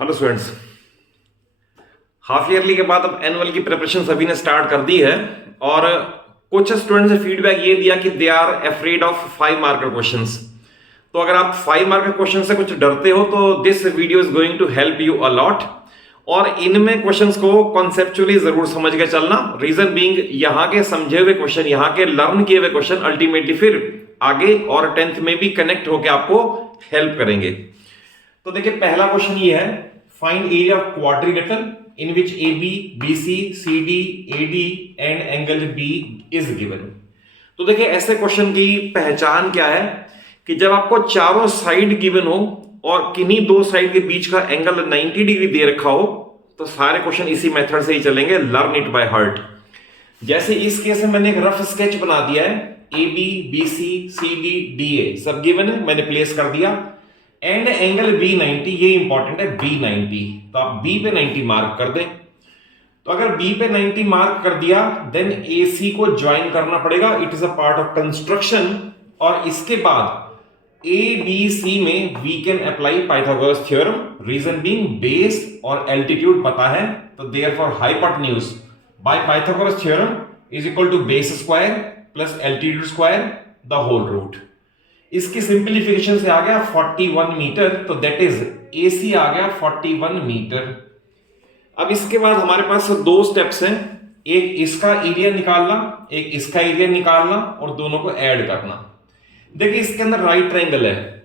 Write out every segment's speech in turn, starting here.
Hello students. Half yearly के बाद अब एनुअल की प्रिपरेशन सभी ने स्टार्ट कर दी है और कुछ स्टूडेंट्स ने फीडबैक ये दिया कि they are afraid of 5 marker questions. तो अगर आप 5 मार्कर क्वेश्चन से कुछ डरते हो तो this video is going to help you a lot. और इनमें क्वेश्चंस को कॉन्सेप्चुअली जरूर समझ के चलना। रीजन बीइंग यहाँ के समझे हुए क्वेश्चन, यहाँ के लर्न किए हुए क्वेश्चन अल्टीमेटली फिर आगे और 10th में भी कनेक्ट होकर आपको हेल्प करेंगे। तो देखिए पहला क्वेश्चन ये है, find area of quadrilateral in which A B B C C D A D and angle B is given. तो देखिए ऐसे क्वेश्चन की पहचान क्या है कि जब आपको चारों साइड गिवन हो और किन्हीं दो साइड के बीच का एंगल 90 डिग्री दे रखा हो तो सारे क्वेश्चन इसी मेथड से ही चलेंगे, लर्न इट बाय हार्ट। जैसे इस केस में मैंने एक रफ स्केच बना दिया है, A B B C D D A सब गिवन है, मैंने प्लेस कर दिया। एंड एंगल बी 90, ये इंपॉर्टेंट है, बी 90, तो आप बी पे 90 मार्क कर दें। तो अगर बी पे 90 मार्क कर दिया देन ए सी को ज्वाइन करना पड़ेगा, it is a part of construction. और इसके बाद ए बी सी में we can apply Pythagoras theorem, reason being base और एल्टीट्यूड पता है, तो therefore hypotenuse by Pythagoras theorem is equal to base square plus altitude square the whole root. इसकी simplification से आ गया 41 मीटर, तो दैट इज AC आ गया 41 मीटर। अब इसके बाद हमारे पास दो स्टेप्स हैं, एक इसका एरिया निकालना, एक इसका एरिया निकालना और दोनों को ऐड करना। देखिए इसके अंदर राइट ट्रायंगल है,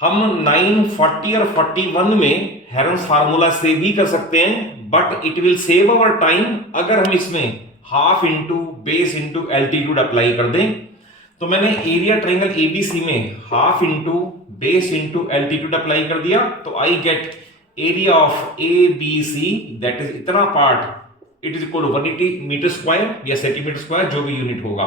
हम 9, 40 और 41 में हेरन्स फार्मूला से भी कर सकते हैं, but it will save our time अगर हम इसमें half into base into altitude apply कर दें। तो मैंने एरिया ट्रायंगल एबीसी में half into base into altitude apply कर दिया, तो I get area of A B C that is इतना part, it is equal to 180 metre square या सेंटीमीटर स्क्वायर जो भी यूनिट होगा।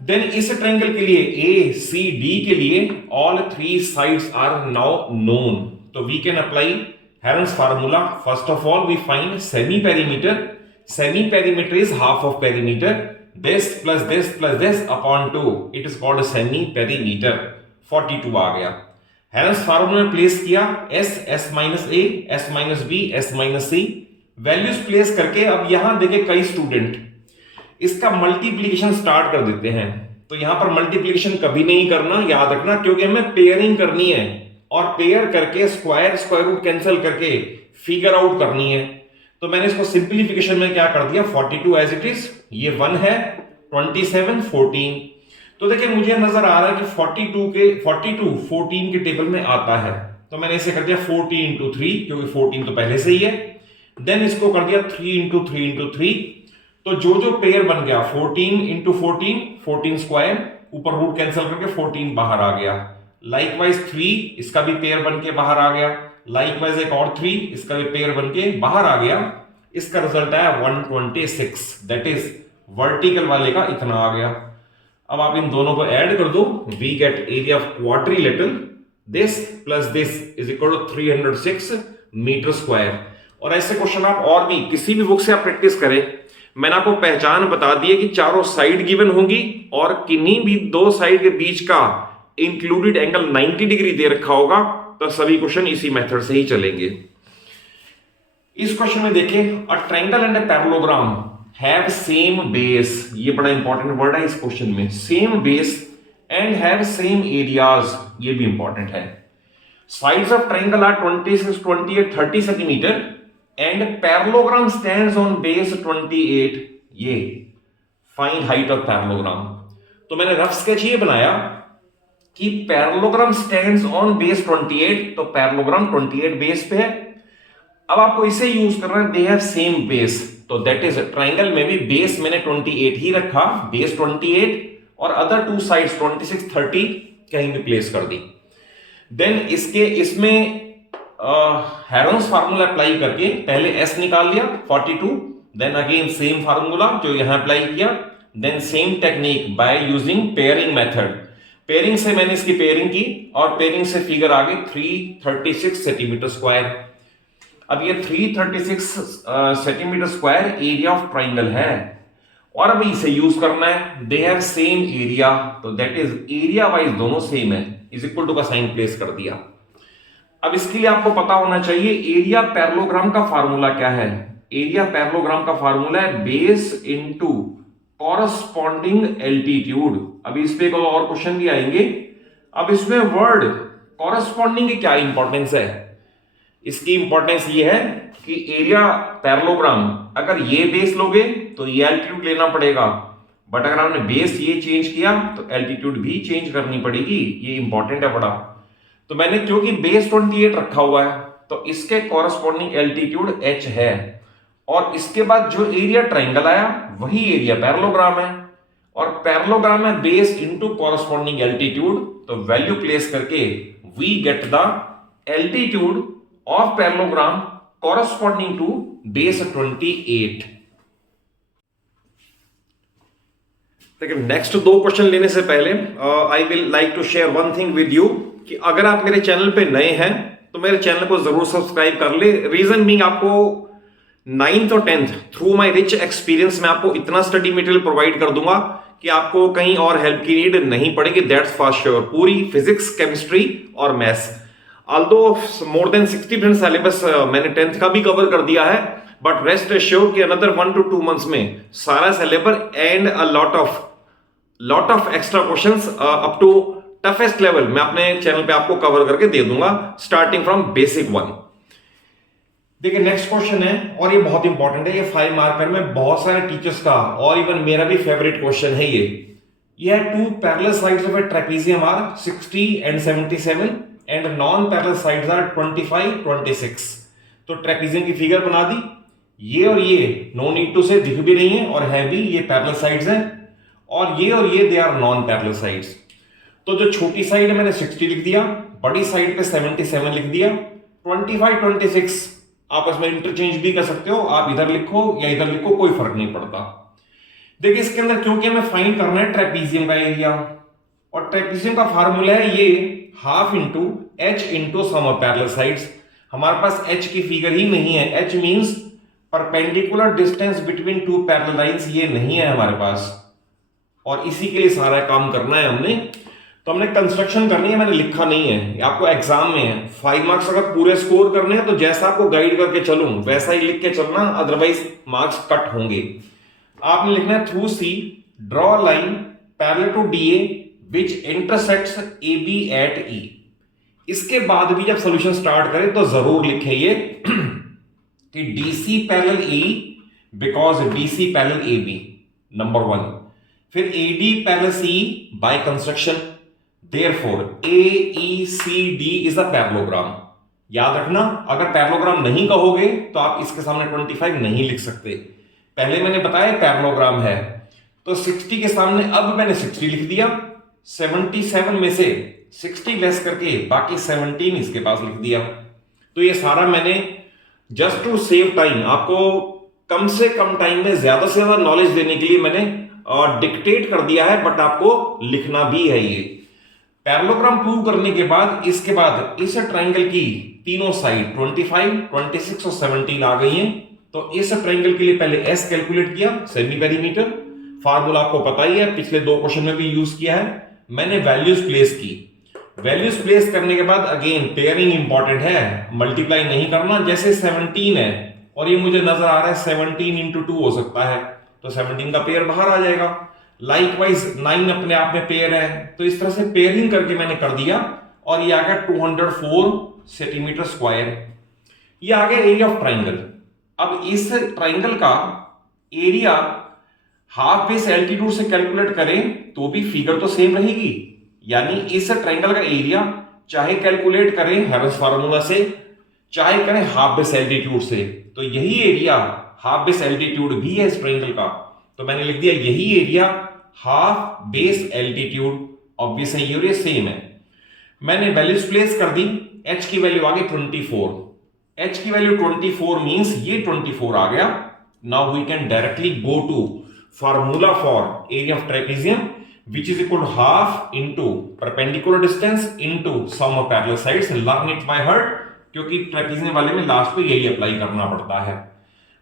देन इस ट्रायंगल के लिए ए सी डी के लिए all 3 sides are now known, तो we can apply Heron's formula. First of all we find semi perimeter, semi perimeter is half of perimeter, this plus this upon 2, it is called a semi perimeter। 42 आ गया। Herons formula में place किया s minus a, s minus b, s minus c, values place करके अब यहां देखे कई student इसका multiplication start कर देते हैं। तो यहां पर मल्टीप्लीकेशन कभी नहीं करना, याद रखना, क्योंकि हमें पेयरिंग करनी है और पेयर करके स्क्वायर रूट कैंसिल करके फिगर आउट करनी है। तो मैंने इसको सिंप्लीफिकेशन में क्या कर दिया, 42 एज इट इज, ये 1 है, 27 14। तो देखिए मुझे नजर आ रहा है कि 42 14 के टेबल में आता है, तो मैंने इसे कर दिया 40 इंटू 3, क्योंकि 14 तो पहले से ही है। देन इसको कर दिया 3 इंटू 3 इंटू 3, तो जो पेयर बन गया 14 इंटू 14, 14 स्क्वायर, ऊपर रूट कैंसिल करके 14 बाहर आ गया। लाइकवाइज 3, इसका भी पेयर बन के बाहर आ गया। लाइकवाइज एक और 3, इसका भी पेयर बन के बाहर आ गया। इसका रिजल्ट आया 126, दैट इज वर्टिकल वाले का इतना आ गया। अब आप इन दोनों को ऐड कर दो, we get area of quadrilateral, this plus this is equal to 306 metre square. और ऐसे क्वेश्चन आप और भी किसी भी बुक से आप प्रैक्टिस करें। मैंने आपको पहचान बता दी है कि चारों साइड गिवन होंगी और किन्हीं भी दो साइड के बीच का इंक्लूडेड एंगल 90 डिग्री दे रखा होगा, तो सभी क्वेश्चन इसी मेथड से ही चलेंगे। इस क्वेश्चन में देखें, a triangle and a parallelogram have same base, ये बड़ा इंपॉर्टेंट वर्ड है इस क्वेश्चन में, same base and have same areas, ये भी इंपॉर्टेंट है। Sides of triangle are 26, 28, 30 centimetre and parallelogram stands on base 28, ये फाइंड हाइट ऑफ पैरेललोग्राम। तो मैंने रफ स्केच ये बनाया कि पैरेललोग्राम स्टैंड्स ऑन बेस 28, तो पैरेललोग्राम 28 बेस पे है। अब आपको इसे यूज करना है, दे हैव सेम बेस, तो दैट इज ट्रायंगल में भी बेस मैंने 28 ही रखा, बेस 28 और अदर 2 साइड्स 26, 30 कहीं भी प्लेस कर दी। देन इसमें हेरन्स फार्मूला अप्लाई करके पहले s निकाल लिया 42, देन अगेन सेम फार्मूला जो यहां अप्लाई किया, then same technique by using pairing method. Pairing से मैंने इसकी पेयरिंग की और पेयरिंग से फिगर आ गई 336 सेंटीमीटर स्क्वायर। अब ये 336 centimetre square area of triangle है और अभी इसे यूज करना है, दे हैव सेम एरिया, तो दैट इज एरिया वाइज दोनों सेम है, इज इक्वल टू का साइन प्लेस कर दिया। अब इसके लिए आपको पता होना चाहिए एरिया पैरेललोग्राम का फार्मूला क्या है। एरिया पैरेललोग्राम का फार्मूला है बेस इनटू कॉरस्पॉन्डिंग एल्टीट्यूड। अभी इस पे एक और क्वेश्चन भी आएंगे। अब इसमें वर्ड कॉरस्पॉन्डिंग की क्या इंपॉर्टेंस है? इसकी इंपॉर्टेंस ये है कि एरिया पैरेललोग्राम अगर ये बेस लोगे तो ये एल्टीट्यूड लेना पड़ेगा, बट अगर आपने बेस ये चेंज किया तो एल्टीट्यूड भी चेंज करनी पड़ेगी। ये इंपॉर्टेंट है बड़ा। तो मैंने क्योंकि बेस 28 रखा हुआ है तो इसके कॉरस्पॉन्डिंग एल्टीट्यूड h है, और इसके बाद जो एरिया ट्राइंगल आया वही एरिया पैरेललोग्राम है, और पैरेललोग्राम है बेस इनटू कॉरस्पॉन्डिंग एल्टीट्यूड। तो वैल्यू प्लेस करके we get the altitude of parallelogram corresponding to base 28। देखिए नेक्स्ट दो क्वेश्चन लेने से पहले I will like to share one thing with you कि अगर आप मेरे चैनल पे नए हैं तो मेरे चैनल को जरूर सब्सक्राइब कर ले। रीजन बीइंग आपको 9th और 10th through my rich experience में आपको इतना स्टडी मटेरियल प्रोवाइड कर दूंगा कि आपको कहीं और हेल्प की नीड नहीं पड़ेगी। That's for sure. पूरी फिजिक्स, केमिस्ट्री और maths, although more than 60% syllabus मैंने 10th का भी कवर कर दिया है, बट रेस्ट एश्योर कि अनदर 1 to 2 months में सारा syllabus and a lot of extra questions up to toughest level मैं अपने चैनल पे आपको कवर करके दे दूंगा, स्टार्टिंग फ्रॉम बेसिक 1। देखिए नेक्स्ट क्वेश्चन है और ये बहुत इंपॉर्टेंट है। ये 5 मार्कर में बहुत सारे टीचर्स का और इवन मेरा भी फेवरेट क्वेश्चन है ये है two parallel sides of a trapezium are 60 and 77 and non parallel sides are 25, 26। तो ट्रेपेजियम की फिगर बना दी। ये और ये नो नीड टू से दिख भी रही है और है भी, ये पैरेलल साइड्स हैं, और ये they are non parallel sides. तो जो छोटी साइड है मैंने 60 लिख दिया, बड़ी साइड पे 77 लिख दिया। 25, 26 आपस में इंटरचेंज भी कर सकते हो, आप इधर लिखो या इधर लिखो, कोई फर्क नहीं पड़ता। देखिए इसके अंदर क्योंकि हमें फाइंड करना है ट्रेपेजियम का एरिया, और ट्रेपेजियम का फार्मूला है ये half into H into sum of parallel sides. हमारे पास एच की फिगर ही नहीं है। H means perpendicular distance between two parallel lines, ये नहीं है हमारे पास, और इसी के लिए सारा काम करना है हमने। तो हमने कंस्ट्रक्शन करनी है, मैंने लिखा नहीं है, आपको एग्जाम में है। 5 मार्क्स अगर पूरे स्कोर करने हैं तो जैसा आपको गाइड करके चलूं वैसा ही लिख के चलना, अदरवाइज मार्क्स कट होंगे। आपने लिखना है through C draw line parallel to DA which intersects AB at E। इसके बाद भी जब सॉल्यूशन स्टार्ट करें तो जरूर लिखें ये कि DC parallel E because DC parallel AB, number 1। फिर AD parallel C by construction, therefore AECD is a parallelogram। याद रखना, अगर पैरेललोग्राम नहीं कहोगे तो आप इसके सामने 25 नहीं लिख सकते। पहले मैंने बताया पैरेललोग्राम है, तो 60 के सामने अब मैंने 60 लिख दिया। 77 में से 60 लेस करके बाकी 17 इसके पास लिख दिया। तो ये सारा मैंने जस्ट टू सेव टाइम, आपको कम से कम टाइम में ज्यादा से ज्यादा नॉलेज देने के लिए मैंने डिक्टेट कर दिया है, बट आपको लिखना भी है। ये पैरेललोग्राम प्रूव करने के बाद इसके बाद इस ट्राइंगल की तीनों साइड 25, 26 और 17 आ गई हैं। तो इस ट्राइंगल के लिए पहले S कैलकुलेट किया, सेमी पेरीमीटर, फार्मूला आपको पता ही है, पिछले 2 क्वेश्चन में भी यूज किया है। मैंने वैल्यूज प्लेस की। वैल्यूज प्लेस करने के बाद अगेन पेयरिंग इंपॉर्टेंट है, मल्टीप्लाई नहीं करना। जैसे 17 है और ये मुझे नजर आ रहा है 17 into 2 हो सकता है, तो 17 का पेयर बाहर आ जाएगा। लाइकवाइज 9 अपने आप में पेयर है, तो इस तरह से पेयरिंग करके मैंने कर दिया, और ये आ गया 204 सेंटीमीटर स्क्वायर। ये आ गया एरिया ऑफ ट्राइंगल। अब इस ट्राइंगल का एरिया हाफ बेस एल्टीट्यूड से कैलकुलेट करें तो भी फिगर तो सेम रहेगी, यानी इस ट्राइंगल का एरिया चाहे कैलकुलेट करें हेरस फार्मूला से, चाहे करें हाफ बेस एल्टीट्यूड से, तो यही एरिया हाफ बेस एल्टीट्यूड भी है इस ट्राइंगल का। तो मैंने लिख दिया यही area half base altitude, obvious है ये सेम है। मैंने वैल्यूज प्लेस कर दी। h की वैल्यू आ गई 24। h की वैल्यू 24 मींस ये 24 आ गया। Now we can directly go to formula for area of trapezium which is equal to half into perpendicular distance into sum of parallel sides। learn it by heart, क्योंकि trapezium वाले में last पे यही apply करना पड़ता है।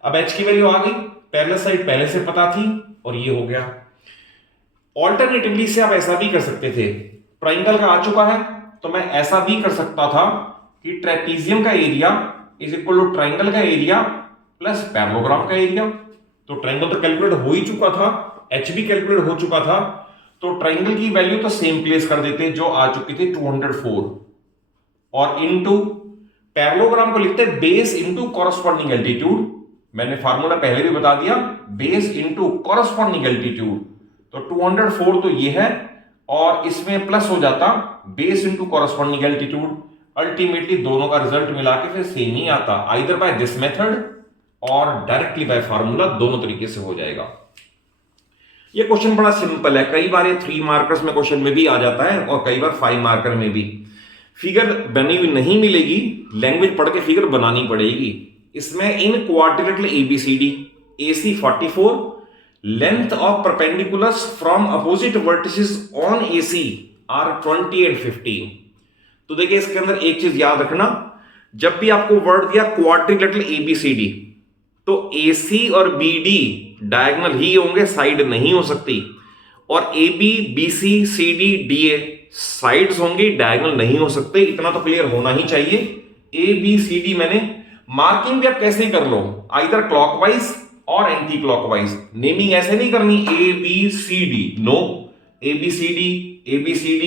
अब h की वैल्यू आ गई, पैरेलल साइड पहले से पता थी, और ये हो गया। ऑल्टरनेटिवली से आप ऐसा भी कर सकते थे, ट्राइंगल का आ चुका है तो मैं ऐसा भी कर सकता था कि ट्रेपीजियम का area is equal to triangle का एरिया प्लस पैरेललोग्राम का एरिया। तो ट्राइंगल तो कैलकुलेट हो ही चुका था, एच भी कैलकुलेट हो चुका था, तो ट्राइंगल की वैल्यू तो सेम प्लेस कर देते जो आ चुकी थी 204, और इनटू पैरेललोग्राम को लिखते हैं बेस इनटू कॉरस्पॉन्डिंग एल्टीट्यूड। मैंने फार्मूला पहले भी बता दिया, बेस इनटू कॉरस्पॉन्डिंग एल्टीट्यूड। तो 204 तो ये है, और इसमें प्लस हो जाता base into corresponding altitude. Ultimately दोनों का रिजल्ट मिला के फिर सेम ही आता, आइदर बाय दिस मेथड और डायरेक्टली बाय फार्मूला, दोनों तरीके से हो जाएगा। ये क्वेश्चन बड़ा सिंपल है, कई बार ये 3 मार्कर्स में क्वेश्चन में भी आ जाता है और कई बार 5 मार्कर में भी। फिगर बनी हुई नहीं मिलेगी, लैंग्वेज पढ़ के फिगर बनानी पड़ेगी। इसमें in quadrilateral ABCD AC 44, length of perpendiculars from opposite vertices on AC are 20 and 15। तो देखिए इसके अंदर एक चीज याद रखना, जब भी आपको वर्ड दिया क्वाड्रिलेटरल एबीसीडी, तो AC और BD डायगोनल ही होंगे, साइड नहीं हो सकती, और AB BC CD DA sides होंगी, डायगोनल नहीं हो सकते। इतना तो क्लियर होना ही चाहिए। ABCD मैंने मार्किंग भी आप कैसे कर लो, आइदर क्लॉकवाइज और एंटी क्लॉकवाइज, नेमिंग ऐसे नहीं करनी ABCD, no, ABCD ABCD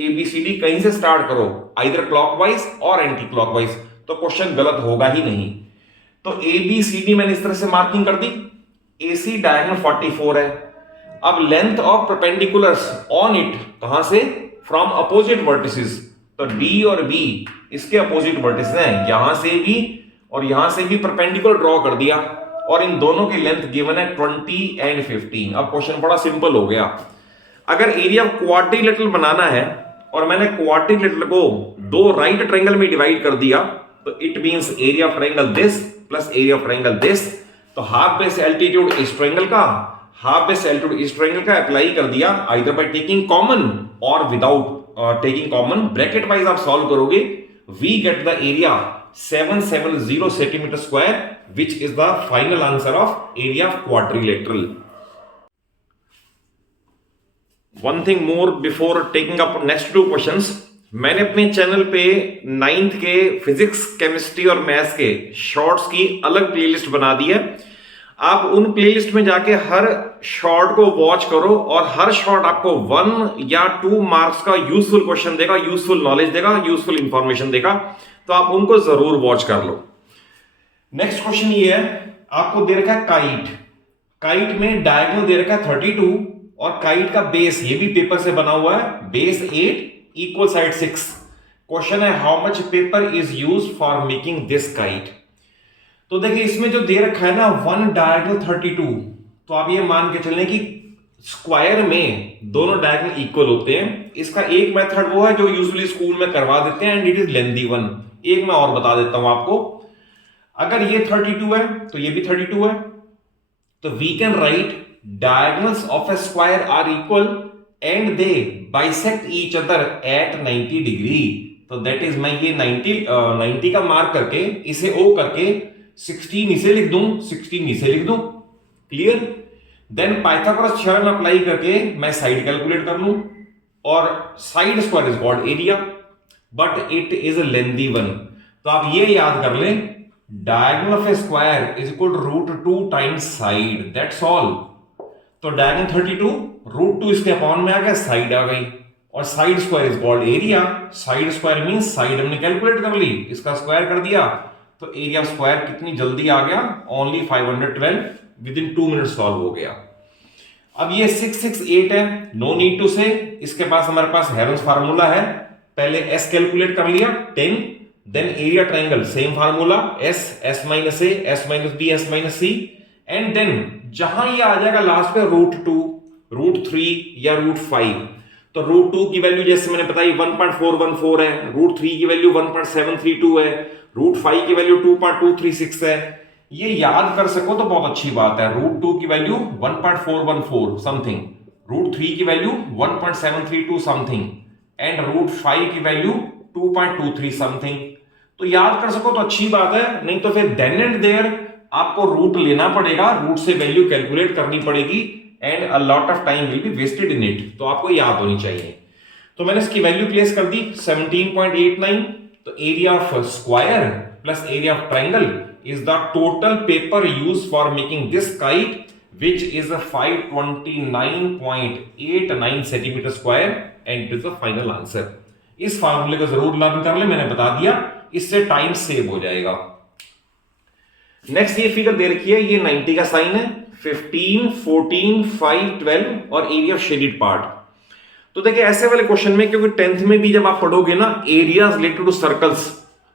ABCD कहीं से स्टार्ट करो, आइदर क्लॉकवाइज और एंटी क्लॉकवाइज, तो क्वेश्चन गलत होगा ही नहीं। तो ABCD मैंने इस तरह से मार्किंग कर दी, AC डायगोनल 44 है। अब length of perpendiculars on it कहां से, फ्रॉम अपोजिट वर्टिसेस, तो D और B इसके अपोजिट वर्टिसेस हैं, यहां से भी और यहां से भी परपेंडिकुलर ड्रॉ कर दिया, और इन दोनों की लेंथ गिवन है 20 and 15। अब क्वेश्चन बड़ा सिंपल हो गया। अगर एरिया क्वाड्रिलेटरल बनाना है और मैंने क्वाड्रिलेटरल को 2 राइट ट्रायंगल में डिवाइड कर दिया, तो it means area of triangle this plus area of triangle this. तो हाफ बेस एल्टीट्यूड इस ट्रायंगल का, हाफ बेस एल्टीट्यूड इस ट्रायंगल का अप्लाई कर दिया, आइदर बाय टेकिंग कॉमन और without taking common. Bracket wise आप सॉल्व करोगे, we get the area 770 centimetre square, which is the final answer of area of quadrilateral. One thing more before taking up next 2 questions, मैंने अपने channel पे 9th के physics, chemistry और maths के shorts की अलग प्लेलिस्ट बना दी है। आप उन प्लेलिस्ट में जाके हर शॉर्ट को वॉच करो, और हर शॉर्ट आपको 1 या 2 मार्क्स का यूजफुल क्वेश्चन देगा, यूजफुल नॉलेज देगा, यूजफुल इंफॉर्मेशन देगा, तो आप उनको जरूर वॉच कर लो। नेक्स्ट क्वेश्चन ये है, आपको दे रखा है काइट, काइट में डायगोनल दे रखा है 32, और काइट का बेस ये भी पेपर से बना हुआ है, बेस 8 इक्वल साइड 6। क्वेश्चन है how much paper is used for making this kite. तो देखिए इसमें जो दे रखा है ना 1 डायगोनल 32, तो आप ये मान के चलें कि स्क्वायर में दोनों डायगोनल इक्वल होते हैं। इसका एक मेथड वो है जो यूजुअली स्कूल में करवा देते हैं, and it is lengthy one. एक मैं और बता देता हूं आपको, अगर ये 32 है तो ये भी 32 है, तो we can write diagonals of a square are equal and they bisect each other at 90 degree. तो दैट इज मैं ये 90 का मार्क करके इसे O करके 16 इसे लिख दूं, 16 इसे लिख दूं, clear. Then Pythagoras theorem apply करके मैं साइड कैलकुलेट कर लूं, और side square is called area, but it is a lengthy one. तो आप ये याद कर लें, diagonal of a square is equal to √2 times side, that's all. तो डायगोनल 32 √2 इसके अपॉन में आ गया, साइड आ गई, और side square is called area. Side square means side हमने कैलकुलेट कर ली, इसका स्क्वायर कर दिया, तो एरिया स्क्वायर कितनी जल्दी आ गया, only 512, with in 2 minute solve हो गया। अब ये 668 है, नो नीड टू से, इसके पास हमारे पास हेरोन्स फार्मूला है। पहले S कैलकुलेट कर लिया 10, then area triangle same formula S, S minus A, S minus B, S minus C, and then जहां ये आ जाएगा लास्ट पे √2, √3 या √5। तो √2 की वैल्यू जैसे मैंने बताई 1.414 है, √3 की वैल्यू 1.732 है, √5 की वैल्यू 2.236 है। ये याद कर सको तो बहुत अच्छी बात है। √2 की वैल्यू 1.414 समथिंग, √3 की वैल्यू 1.732 समथिंग, एंड √5 की वैल्यू 2.23 समथिंग। तो याद कर सको तो अच्छी बात है, नहीं तो फिर देन एंड देयर आपको रूट लेना पड़ेगा, रूट से वैल्यू कैलकुलेट करनी पड़ेगी, and a lot of time will be wasted in it. तो आपको याद होनी चाहिए। तो मैंने इसकी वैल्यू प्लेस कर दी 17.89, तो तो area of square plus area of triangle is the total paper use for making this kite which is a 529.89 centimetre square and it is the final answer. इस फार्मूले को जरूर लर्न कर ले, मैंने बता दिया, इससे टाइम सेव हो जाएगा। नेक्स्ट ये फिगर दे रखी है, ये 90 का साइन है, 15, 14, 5, 12 और एरिया ऑफ शेडेड पार्ट। तो देखिए ऐसे वाले क्वेश्चन में, क्योंकि 10th में भी जब आप पढ़ोगे ना एरियाज रिलेटेड टू सर्कल्स,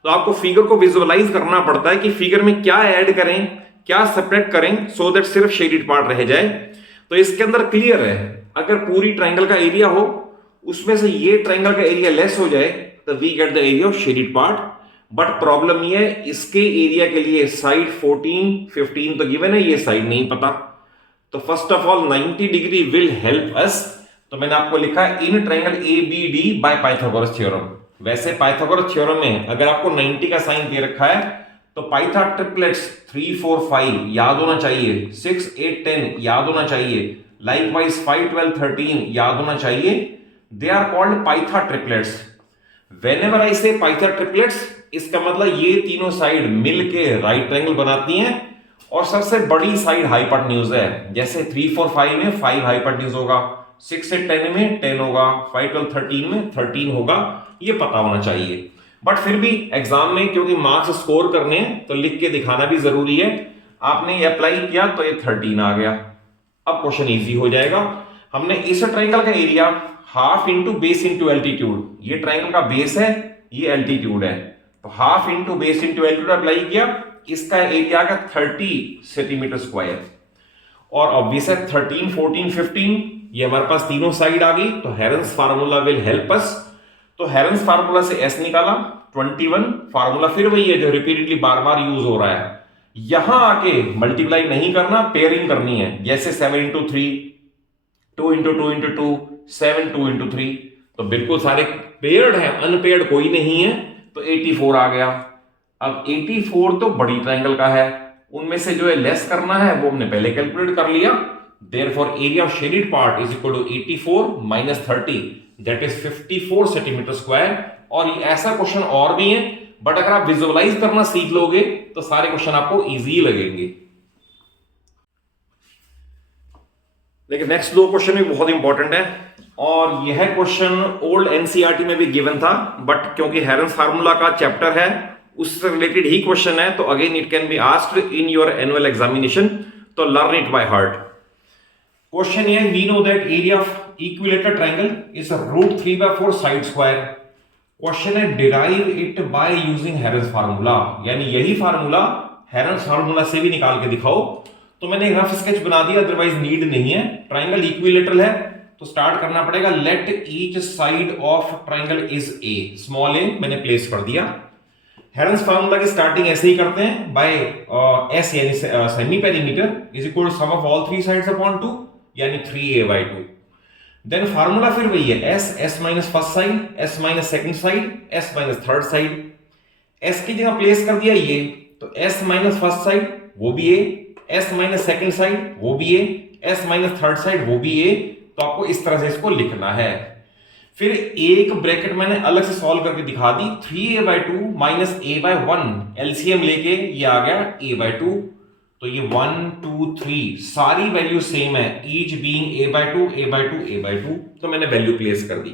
तो आपको फिगर को विजुअलाइज करना पड़ता है कि फिगर में क्या ऐड करें, क्या सेपरेट करें, सो दैट सिर्फ शेडेड पार्ट रह जाए। तो इसके अंदर क्लियर है, अगर पूरी ट्राइंगल का एरिया हो, उसमें से ये ट्राइंगल का एरिया लेस हो जाए, तो we get the area of shaded part. But problem ये है, इसके एरिया के लिए साइड 14, 15 तो गिवन है, ये साइड नहीं पता। तो first of all 90 degree will help us. तो मैंने आपको लिखा है in triangle ABD bye Pythagoras theorem. वैसे पाइथागोरस थ्योरम में अगर आपको 90 का साइन दे रखा है, तो पाइथा ट्रिपलेट्स 3, 4, 5 याद होना चाहिए, 6, 8, 10 याद होना चाहिए, लाइकवाइज 5, 12, 13 याद होना चाहिए। They are called pytha triplets. Whenever I say pytha triplets, इसका मतलब ये तीनों साइड मिलके राइट ट्रायंगल बनाती हैं और सबसे बड़ी साइड हाइपोटेन्यूज है। जैसे 3, 4, 5 में 5 हाइपोटेन्यूज होगा, 6 से 10 में 10 होगा, 5, 12, 13 में 13 होगा, ये पता होना चाहिए। बट फिर भी एग्जाम में क्योंकि मार्क्स स्कोर करने हैं तो लिख के दिखाना भी जरूरी है। आपने ये अप्लाई किया तो ये 13 आ गया। अब क्वेश्चन इजी हो जाएगा। हमने इस ट्रायंगल का area half into base into altitude, ये ट्रायंगल का बेस है, ये एल्टीट्यूड है, तो half into base into altitude apply किया, इसका एरिया का 30 सेंटीमीटर स्क्वायर। और ऑब्वियस है 13, 14, 15 ये हमारे पास तीनों साइड आ गई, तो herons formula will help us. तो हेरन्स फार्मूला से S निकाला, 21 फार्मूला फिर वही है जो रिपीटेडली बार बार यूज हो रहा है। यहां आके मल्टीप्लाई नहीं करना, पेयरिंग करनी है। जैसे 7 इंटू 3, 2 इंटू 2 इंटू 2, 7, 2 इंटू 3, तो बिल्कुल सारे पेयर्ड हैं, अनपेयर्ड कोई नहीं है, तो 84 आ गया। अब 84 तो बड़ी ट्रायंगल का है, उनमें से जो है लेस करना है वो हमने पहले कैलकुलेट कर लिया। Therefore, area of shaded part is equal to 84 minus 30, that is 54 centimetre square. और ये ऐसा क्वेश्चन और भी है, बट अगर आप विजुअलाइज करना सीख लोगे तो सारे क्वेश्चन आपको इजी लगेंगे। लेकिन नेक्स्ट दो क्वेश्चन भी बहुत इंपॉर्टेंट है, और यह क्वेश्चन ओल्ड एनसीईआरटी में भी गिवन था, बट क्योंकि हेरन्स फार्मूला का चैप्टर है उससे रिलेटेड ही क्वेश्चन है, तो again it can be asked in your annual examination, तो learn it by heart. Question ये, we know that area of equilateral triangle is √3/4 side square. Question है derive it by using Heron's formula, यानी यही formula herons formula से भी निकाल के दिखाओ। तो मैंने रफ स्केच बना दिया, अदरवाइज नीड नहीं है। ट्रायंगल इक्विलेटरल है तो स्टार्ट करना पड़ेगा, let each side of triangle is A, small A मैंने प्लेस कर दिया। हेरन्स फार्मूला की स्टार्टिंग ऐसे ही करते हैं, बाय एस यानी semi perimeter is equal to sum of all 3 sides upon 2, यानी 3a/2। देन फार्मूला फिर वही है, s minus first side, s minus second side, s minus third side. s की जगह प्लेस कर दिया ये, तो s माइनस फर्स्ट साइड वो भी a, s minus second side वो भी a, s minus third side वो भी a। तो आपको इस तरह से इसको लिखना है। फिर एक ब्रैकेट मैंने अलग से सॉल्व करके दिखा दी, 3a/2 माइनस a/1, एलसीएम लेके ये आ गया a/2। तो ये 1, 2, 3 सारी वैल्यू सेम है, each being a/2, a/2, a/2, तो मैंने वैल्यू प्लेस कर दी।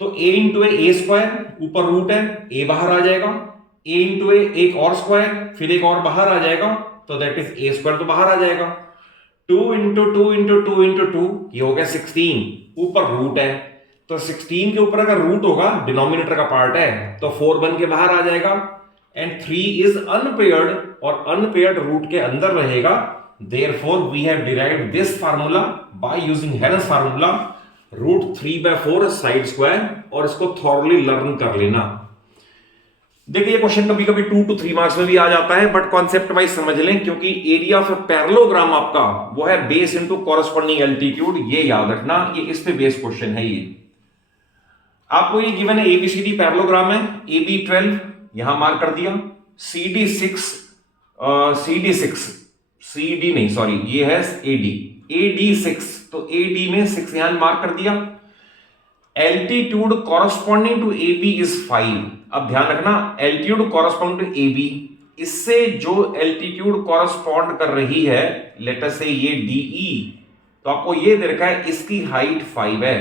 तो a इंटू ए स्क्वायर, ऊपर रूट है, a बाहर आ जाएगा, a इंटू ए एक और स्क्वायर, फिर एक और बाहर आ जाएगा, तो दैट इज a स्क्वायर तो बाहर आ जाएगा। 2 इंटू 2 इंटू 2 इंटू 2 ये हो गया 16, ऊपर रूट है, तो 16 के ऊपर अगर रूट होगा, डिनोमिनेटर का पार्ट है, तो 4 बन के बाहर आ जाएगा। एंड 3 इज अनपेयर्ड, और अनपेयर्ड रूट के अंदर रहेगा। Therefore we have derived this formula by using Heron's formula, √3/4 side square, और इसको थॉरली लर्न कर लेना। देखिए ये क्वेश्चन कभी कभी 2 to 3 मार्क्स में भी आ जाता है, बट कॉन्सेप्ट वाइज समझ लें, क्योंकि एरिया ऑफ पैरेललोग्राम आपका वो है बेस इनटू कॉरस्पॉन्डिंग एल्टीट्यूड, ये याद रखना, ये इस पे बेस क्वेश्चन है। ये आपको ये गिवन है, ABCD पैरेललोग्राम है, AB12 यहां मार्क कर दिया, CD नहीं सॉरी, ये है AD6, तो AD में 6 यहां मार्क कर दिया। Altitude corresponding to A B is 5। अब ध्यान रखना, altitude corresponding to A B, इससे जो एल्टीट्यूड कॉरस्पॉन्ड कर रही है, लेट अस से ये डीई, तो आपको ये दे रखा है इसकी हाइट 5 है।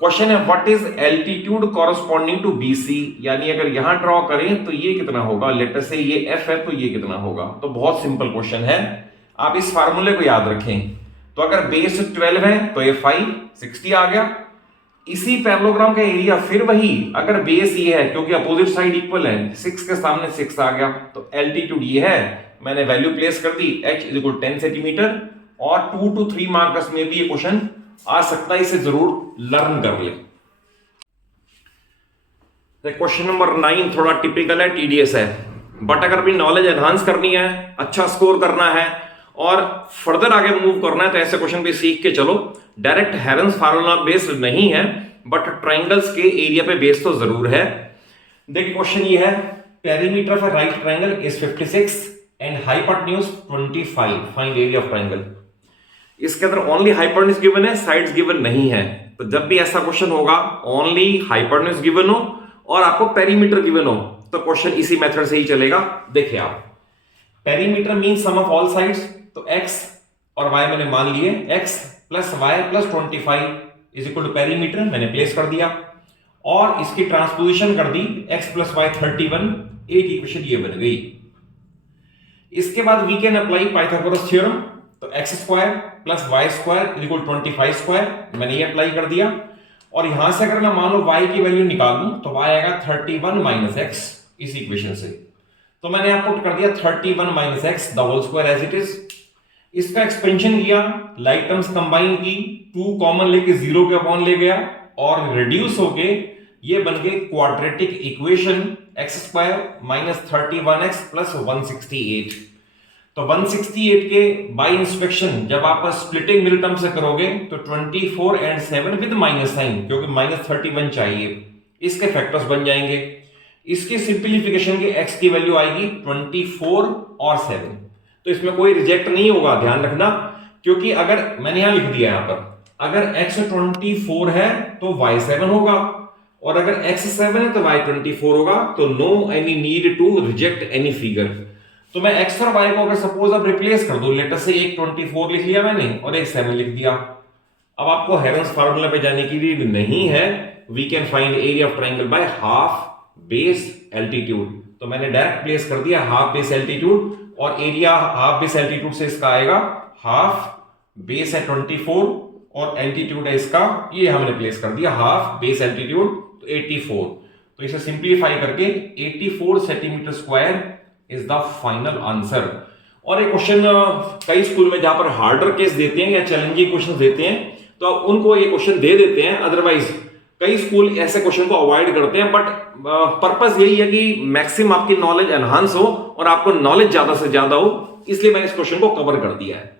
क्वेश्चन है what is altitude corresponding to BC, यानी अगर यहां ड्रॉ करें तो ये कितना होगा, लेट अस से ये एफ है तो ये कितना होगा। तो बहुत सिंपल क्वेश्चन है, आप इस फार्मूले को याद रखें। तो अगर बेस 12 है तो ये 5 60 आ गया। इसी पैरेललोग्राम का एरिया फिर वही, अगर बेस ये है क्योंकि अपोजिट साइड इक्वल है, 6 के सामने 6 आ गया, तो एल्टीट्यूड ये है, मैंने वैल्यू प्लेस कर दी, h इज इक्वल 10 सेंटीमीटर। और 2 to 3 मार्क्स में भी ये क्वेश्चन आ सकता है, इसे जरूर लर्न कर ले। क्वेश्चन नंबर 9 थोड़ा टिपिकल है, टीडीएस है, बट अगर भी नॉलेज एनहांस करनी है, अच्छा स्कोर करना है और फर्दर आगे मूव करना है तो ऐसे क्वेश्चन भी सीख के चलो। डायरेक्ट हेरेंस फार्मूला बेस्ड नहीं है, बट ट्रायंगल्स के एरिया पे बेस तो जरूर है। देखिए क्वेश्चन ये है, perimeter of right triangle is 56 and hypotenuse 25, find area of triangle. इसके अंदर ओनली हाइपोटेन्यूज गिवन है, साइड्स गिवन नहीं है। तो जब भी ऐसा क्वेश्चन होगा, ओनली हाइपोटेन्यूज गिवन हो और आपको पेरीमीटर गिवन हो, तो क्वेश्चन इसी मेथड से ही चलेगा। देखिए आप, perimeter means sum of all sides, तो x और y मैंने मान लिए, x plus y plus 25 is equal to perimeter, मैंने प्लेस कर दिया और इसकी ट्रांसपोजिशन कर दी, x प्लस वाई 31, एक इक्वेशन ये बन गई। इसके बाद we can apply Pythagoras theorem, तो X square plus Y square is equal 25 square, मैंने ये अप्लाई कर दिया। और यहां से अगर मैं मान लो y की वैल्यू निकालूं तो y आएगा 31 माइनस एक्स इस इक्वेशन से। तो मैंने यहां पुट कर दिया 31 minus x the whole square as it is. इसका एक्सपेंशन किया, लाइक टर्म्स कंबाइन की, 2 कॉमन लेके 0 के अपॉन ले गया और रिड्यूस होके ये बन गए quadratic equation x square minus 31x plus 168। तो 168 के बाय इंस्पेक्शन जब आप स्प्लिटिंग मिल टर्म से करोगे तो 24 एंड 7 विद माइनस साइन, क्योंकि माइनस 31 चाहिए, इसके फैक्टर्स बन जाएंगे। इसकी सिंप्लीफिकेशन के x की वैल्यू आएगी 24 और 7। तो इसमें कोई रिजेक्ट नहीं होगा, ध्यान रखना, क्योंकि अगर मैंने यहां लिख दिया, यहां पर अगर x 24 है तो y 7 होगा और अगर x 7 है तो y 24 होगा। तो no any need to reject any figure. तो मैं x और y को अगर सपोज अब रिप्लेस कर दूं, लेटर से एक 24 लिख लिया मैंने और एक 7 लिख दिया। अब आपको हेरेंस फार्मूला पे जाने की नीड नहीं है, we can find area of triangle by half base altitude. तो मैंने डायरेक्ट प्लेस कर दिया हाफ बेस एल्टीट्यूड और एरिया हाफ बेस एल्टीट्यूड से इसका आएगा हाफ, बेस है 24 और एल्टीट्यूड है इसका, ये हमने प्लेस कर दिया हाफ बेस एल्टीट्यूड, तो 84। तो इसे सिंप्लीफाई करके 84 centimetre square is the final answer. और एक क्वेश्चन कई स्कूल में जहां पर हार्डर केस देते हैं या चैलेंजिंग क्वेश्चन देते हैं तो उनको ये क्वेश्चन दे देते हैं, अदरवाइज कई स्कूल ऐसे क्वेश्चन को अवॉइड करते हैं। बट पर्पस यही है कि मैक्सिमम आपकी नॉलेज एनहांस हो और आपको नॉलेज ज्यादा से ज्यादा हो, इसलिए मैंने इस क्वेश्चन को कवर कर दिया है।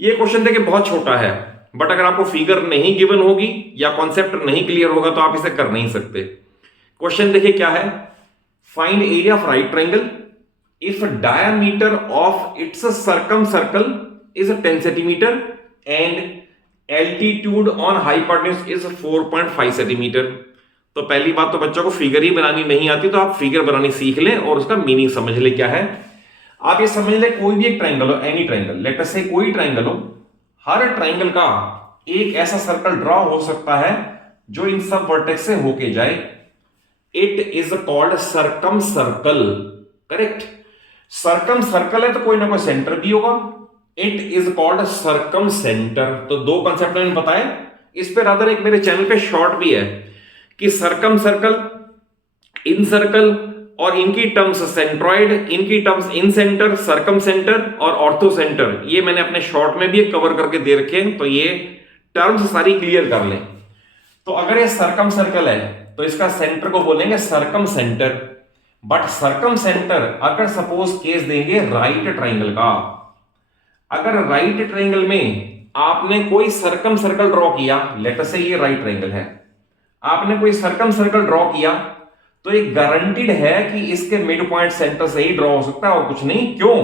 ये क्वेश्चन देखिए बहुत छोटा है, बट अगर आपको फिगर नहीं गिवन होगी या कॉन्सेप्ट नहीं क्लियर होगा तो आप इसे कर नहीं सकते। क्वेश्चन देखिए क्या है, find area of right triangle if diameter of its circumcircle is 10 centimeter and altitude on hypotenuse is 4.5 centimeter। तो पहली बात तो बच्चों को फिगर ही बनानी नहीं आती तो आप फिगर बनानी सीख लें और उसका मीनिंग समझ लें क्या है। आप ये समझ लें कोई भी एक ट्रायंगल हो, एनी ट्रायंगल, लेट अस से कोई ट्रायंगल हो, हर ट्रायंगल का एक ऐसा सर्कल ड्रॉ हो सकता है जो इन सब वर्टेक्स से होके जाए। It is called circum circle, correct. Circum circle है तो कोई ना कोई सेंटर भी होगा। It is called circum centre. तो दो कंसेप्ट मैंने बताए, इस पे रादर एक मेरे चैनल पे शॉर्ट भी है कि सर्कम सर्कल, इन सर्कल और इनकी टर्म्स सेंट्रॉइड, इनकी terms in centre, circum centre और ऑर्थो सेंटर, ये मैंने अपने शॉर्ट में भी कवर करके दे रखे हैं। तो ये टर्म्स सारी क्लियर कर लें। तो अगर ये सर्कम सर्कल है तो इसका सेंटर को बोलेंगे circum centre. But circum centre अगर सपोज केस देंगे राइट ट्रायंगल का, अगर राइट ट्रायंगल में आपने कोई सर्कम सर्कल ड्रॉ किया, लेट अस से ये राइट ट्रायंगल है, आपने कोई सर्कम सर्कल ड्रॉ किया तो ये गारंटीड है कि इसके मिड पॉइंट सेंटर से ही ड्रॉ हो सकता है और कुछ नहीं। क्यों?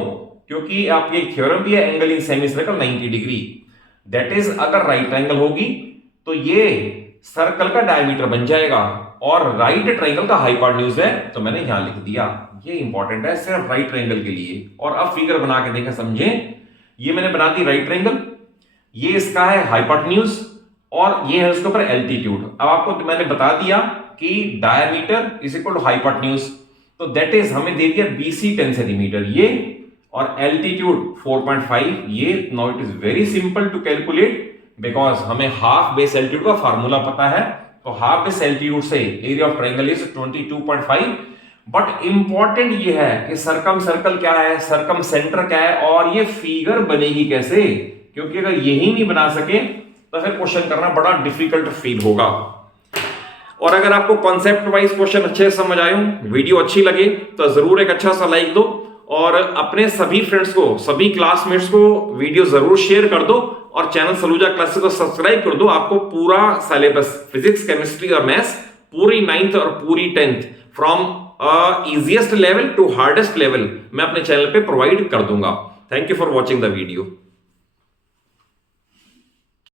क्योंकि आपकी एक थ्योरम भी है, angle in semi circle 90 degree. That is अगर राइट ट्रायंगल होगी तो ये सर्कल का डायमीटर बन जाएगा और राइट ट्रायंगल का हाइपोटेन्यूज है, तो मैंने यहां लिख दिया। ये इंपॉर्टेंट है सिर्फ राइट ट्रायंगल के लिए। और अब फिगर बना के देखें, समझें। ये मैंने बना दी राइट ट्रायंगल, ये इसका है हाइपोटेन्यूज और ये है उसके ऊपर एल्टीट्यूड। अब आपको मैंने बता दिया कि diameter is equal to hypotenuse, तो दैट इज हमें दे दिया BC 10 सेंटीमीटर ये, और एल्टीट्यूड 4.5 ये। Now it is very simple to calculate because हमें हाफ बेस एल्टीट्यूड का फार्मूला पता है। तो हाफ बेस एल्टीट्यूड से area of triangle is 22.5। But important ये है कि सरकम सर्कल क्या है, सरकम सेंटर क्या है, और ये फिगर बनेगी कैसे, क्योंकि अगर यही नहीं बना सके तो फिर क्वेश्चन करना बड़ा डिफिकल्ट फील होगा। और अगर आपको कॉन्सेप्ट वाइज क्वेश्चन अच्छे से समझ आए, वीडियो अच्छी लगे तो जरूर एक अच्छा सा लाइक दो और अपने सभी फ्रेंड्स को, सभी क्लासमेट्स को वीडियो जरूर शेयर कर दो और चैनल सलूजा क्लासेस को सब्सक्राइब कर दो। आपको पूरा सिलेबस फिजिक्स, केमिस्ट्री और मैथ्स पूरी 9th और पूरी 10th from easiest level to hardest level मैं अपने चैनल पे प्रोवाइड कर दूंगा। Thank you for watching the video.